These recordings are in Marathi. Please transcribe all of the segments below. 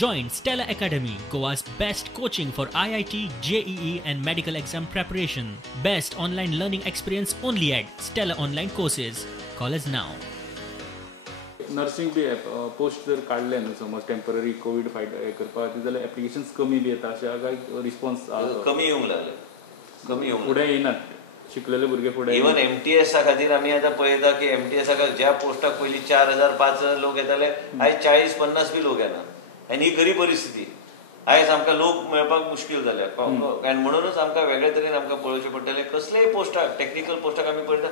Join Stella Academy, Goa's best coaching for IIT, JEE and medical exam preparation. Best online learning experience only at Stella Online Courses. Call us now. Nursing B post जर काढले न्हू समज टेम्पररी कोविड फायट करपाक जाल्यार एप्लिकेशन्स कमी बी येता अशें काय रिस्पॉन्स कमी येवंक लागले कमी येवंक फुडें येनात शिकलेले भुरगे फुडें इवन MTS खातीर आमी आतां पळयता की MTS ज्या पोस्टाक पयलीं 4000-5000 लोक येताले आयज 40-50 बी लोक येना आनी ही खरी परिस्थिती आयज आमकां लोक मेळपाक मुश्कील जाल्या आनी म्हणूनच आमकां वेगळे तरेन आमकां पळोवचें पडटलें कसलेय पोस्टाक टेक्निकल पोस्टाक आमी पळयता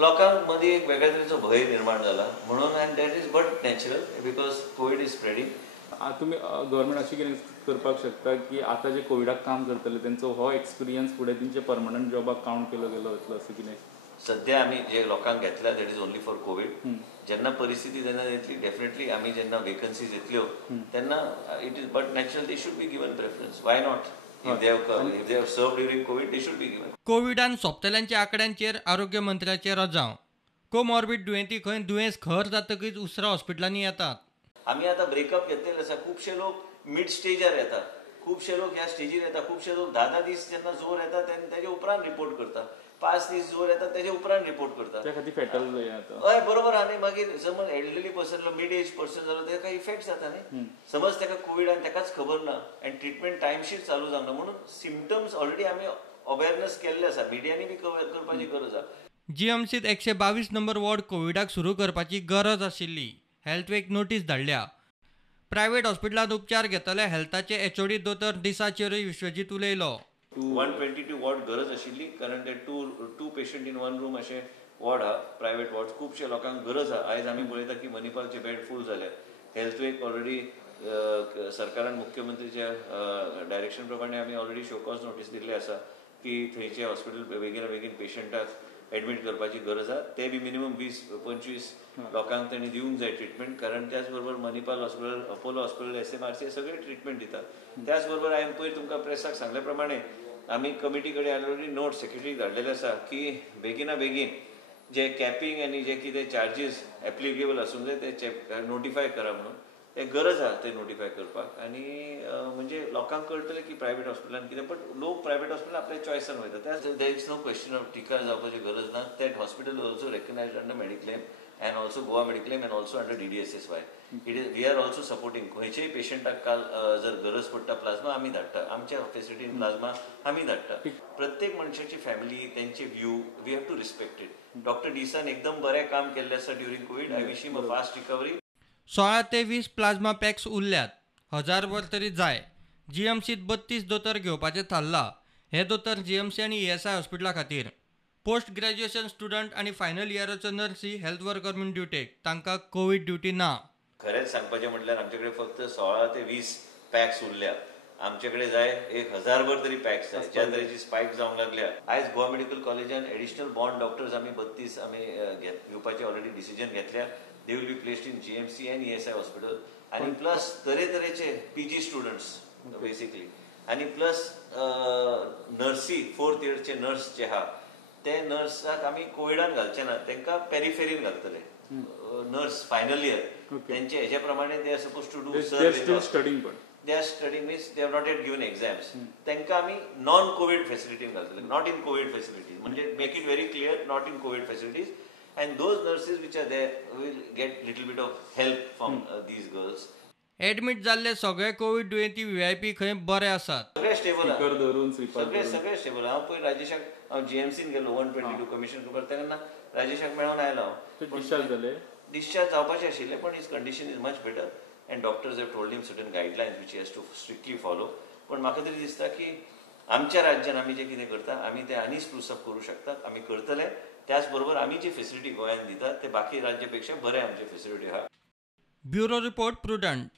लोकांक मदीं एक वेगळ्या तरेचो भंय निर्माण जाला म्हणून end that is but natural because Covid is spreading. तुमी गव्हर्मेंट अशें कितें करपाक शकता की आतां जे कोविडाक काम करतले तेंचो हो एक्सपिरियन्स फुडें तेंचे परमनंट जॉबाक कावंट केलो गेलो वतलो अशें कितें? सध्या आमी जे लोकांक घेतल्या that is only for Covid. जेन्ना परिस्थिती जेन्ना येतली डेफिनेटली आमी जेन्ना वेकन्सीज येतल्यो तेन्ना it is but natural they should be given preference. Why not? If they have served during COVID, they should be given. कोविडान सोंपतल्यांच्या आंकड्यांचेर आरोग्य मंत्र्याचे रजाव. कोमॉर्बिड दुयेंती खंय दुयेंस खर जातकीच उसरा हॉस्पिटलांनी येतात. आमी आतां ब्रेकअप घेतलेले आसा. खुबशे लोक मिड स्टेजार येता, खुबशे लोक ह्या स्टेजीर येता, खुबशे लोक 10 दीस जेन्ना जोर येता तेजे उपरांत रिपोर्ट करता, 5 दीस जोर येता तेजे उपरांत रिपोर्ट करता. त्या खातीर फेटल जाता. हय बरोबर. आनी मागीर समज elderly person mid age person जालो तेका इफेक्ट जाता न्ही. समज तेका कोविड आनी तेकाच खबर ना आनी ट्रिटमेंट टायमशीर चालू जावना म्हणून सिम्पटम्स ऑलरेडी आमी अवेअरनेस केल्ले आसा. मिडियांनी बी कवर करपाची गरज आसा. GMCत 122 नंबर वॉर्ड कोविडाक सुरू करपाची गरज आशिल्ली. हेल्थवेक नोटीस धाडल्या. प्रायव्हेट हॉस्पिटलांत उपचार घेतले हेल्थाचे HOD दोतोर दिसाचेरूय विश्वजीत उलयलो. 122 वॉर्ड गरज आशिल्ली कारण ते two patient in one room अशें वॉर्ड आहा प्रायव्हेट वॉर्ड. खुबशे लोकांक गरज आहा. आयज आमी पळयता की मणिपालचे बेड फूल जाले. हेल्थवेक ऑलरेडी सरकारान मुख्यमंत्रीच्या डायरेक्शन प्रमाणे आमी ऑलरेडी शोकॉज नोटीस दिल्ली आसा की थंयचे हॉस्पिटल बेगीना बेगीन पेशंटाक एडमीट करपाची गरज आहा. ते बी मिनिमम 20-25 लोकांक तांणी दिवंक जाय ट्रिटमेंट कारण त्याच बरोबर Manipal hospital, Apollo hospital, SMRC सगळे ट्रिटमेंट दितात. त्याच बरोबर हांवें पयर तुमकां प्रेसाक सांगले प्रमाणे आमी कमिटी कडेन ऑलरेडी नोट सेक्रेटरी धाडलेले आसा की बेगिना बेगीन जे कॅपिंग आनी जे कितें चार्जीस एप्लिकेबल आसूंक जाय ते नोटिफाय करा म्हणून. ते गरज आहा ते नोटिफाय करपाक आनी म्हणजे लोकांक कळटलें की प्रायव्हेट हॉस्पिटलान कितें. बट लोक प्रायव्हेट हॉस्पिटलान आपल्या चॉयसान वयता. त्याच there is no question of टिका जावपाची गरज ना. That hospital also recognised under mediclaim and also Goa Mediclaim and also under DDSSY. We are also supporting. खंयचेय पेशंटाक काल जर गरज पडटा प्लाझ्मा आमी धाडटा. आमच्या फॅसिलिटीन प्लाझ्मा आमी धाडटा. प्रत्येक मनशाची फॅमिली तेंचे view we have to respect it. Doctor डिसान एकदम बरें काम केल्लें आसा during covid. I wish him a fast recovery. 16 ते 20 प्लाझ्मा पॅक्स उरल्यात. 1000 वर तरी जाय. GMCत 32 दोतोर घेवपाचें थारला. हे दोतोर GMC आनी ESI हॉस्पिटला खातीर. पोस्ट ग्रॅज्युएशन स्टुडंट आनी फायनल इयराचो नर्सी हेल्थ वर्कर म्हूण ड्युटेक. तांकां कोविड ड्युटी ना. खरेंच सांगपाचें म्हटल्यार आमचे कडेन फक्त 16 ते 20 पॅक्स उरल्या. आमचे कडेन जाय 1000 वर तरी पॅक्स जाय. ज्या तरेची स्पायक जावंक लागल्या. आयज गोवा मेडिकल कॉलेजान एडिशनल बॉन्ड डॉक्टर्स आमी 32 आमी घेवपाचें ऑलरेडी डिसिजन घेतल्या. They will be placed in GMC and ESI hospital आनी प्लस तरेतरेचे PG स्टुडंट्स बेसिकली आनी प्लस नर्सी 4th इयरचे नर्स जे आहा ते नर्साक आमी कोविडान घालचे ना. तांकां पेरिफेरीन घालतले. नर्स फायनल इयर तेंचे हेजे प्रमाणे they are suppose to do studying पण they are studying means they have not yet given exams. तांकां आमी नॉन कोविड फॅसिलिटीन घालतले. नॉट इन कोविड फॅसिलिटीज म्हणजे make it very clear not in covid facilities and those nurses which are there will get little bit of help from these girls. Admit जाल्ले सगळे कोविड दुयेंती VIP खंय बरे आसात. सगळे स्टेबल सगळे स्टेबल. हांव पयर राजेशाक GMCन गेलो 122 कमिशन करपाक. तेन्ना राजेशाक मेळोन आयलो हांव. डिस्चार्ज जावपाचें आशिल्लें पण his condition is much better and doctors have told him certain guidelines which he has to strictly follow. पण म्हाका तरी दिसता की आमच्या राज्यान आमी जें कितें करता आमी तें आनी स्प्रूस अप करूं शकतात. आमी करतले. त्याच बरोबर आमी जी फेसिलिटी गोंयांत दितात ते बाकी राज्या पेक्षा बरे आमचे फेसिलिटी आहा. Bureau report prudent.